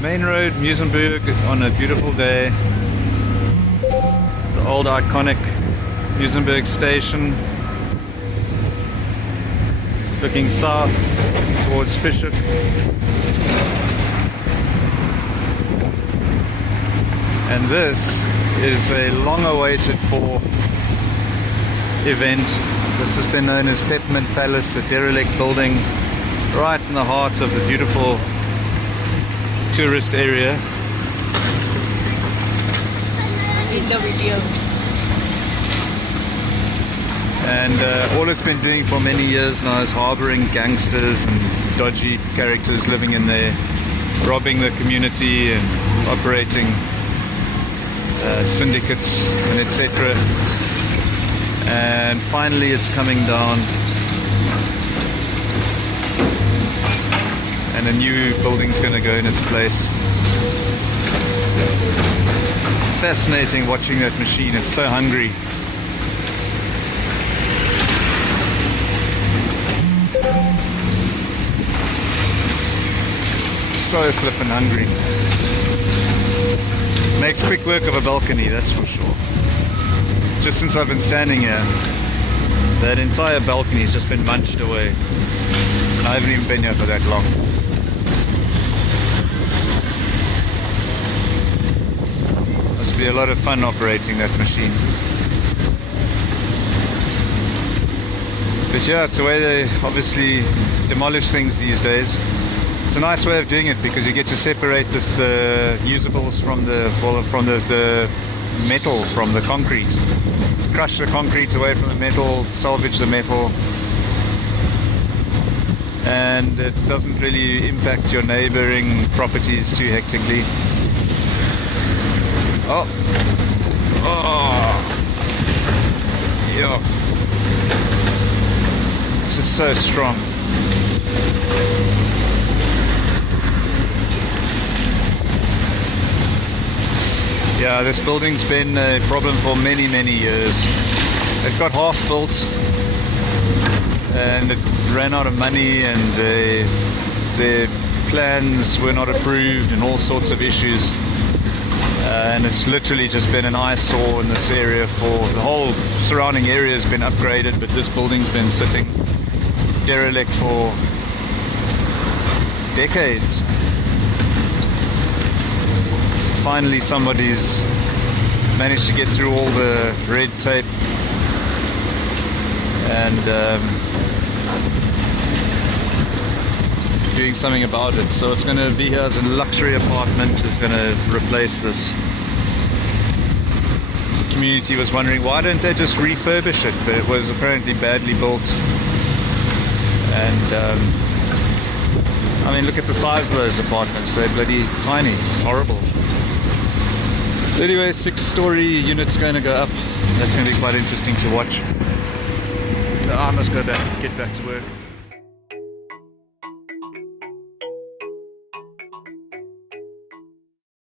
Main road, Muizenberg, on a beautiful day. The old iconic Muizenberg station. Looking south towards Fisher. And this is a long awaited for event. This has been known as Peppermint Palace, a derelict building right in the heart of the beautiful tourist area. In the video. And all it's been doing for many years now is harboring gangsters and dodgy characters living in there, robbing the community and operating syndicates and etc. And finally it's coming down, and a new building's going to go in its place. Fascinating watching that machine, it's so hungry. So flippin' hungry. Makes quick work of a balcony, that's for sure. Just since I've been standing here, that entire balcony has just been munched away. And I haven't even been here for that long. Must be a lot of fun operating that machine. But yeah, it's the way they obviously demolish things these days. It's a nice way of doing it because you get to separate the usables from the metal from the concrete. Crush the concrete away from the metal, salvage the metal, and it doesn't really impact your neighboring properties too hectically. Oh, yeah, it's just so strong. Yeah, this building's been a problem for many, many years. It got half built and it ran out of money, and their plans were not approved and all sorts of issues. And it's literally just been an eyesore in this area. For the whole surrounding area has been upgraded, but this building's been sitting derelict for decades. Finally somebody's managed to get through all the red tape and doing something about it. So it's going to be here as a luxury apartment. It's going to replace this. The community was wondering, why don't they just refurbish it? But it was apparently badly built. And I mean, look at the size of those apartments. They're bloody tiny. It's horrible. Anyway, 6-story unit's going to go up. That's going to be quite interesting to watch. I must go back, get back to work.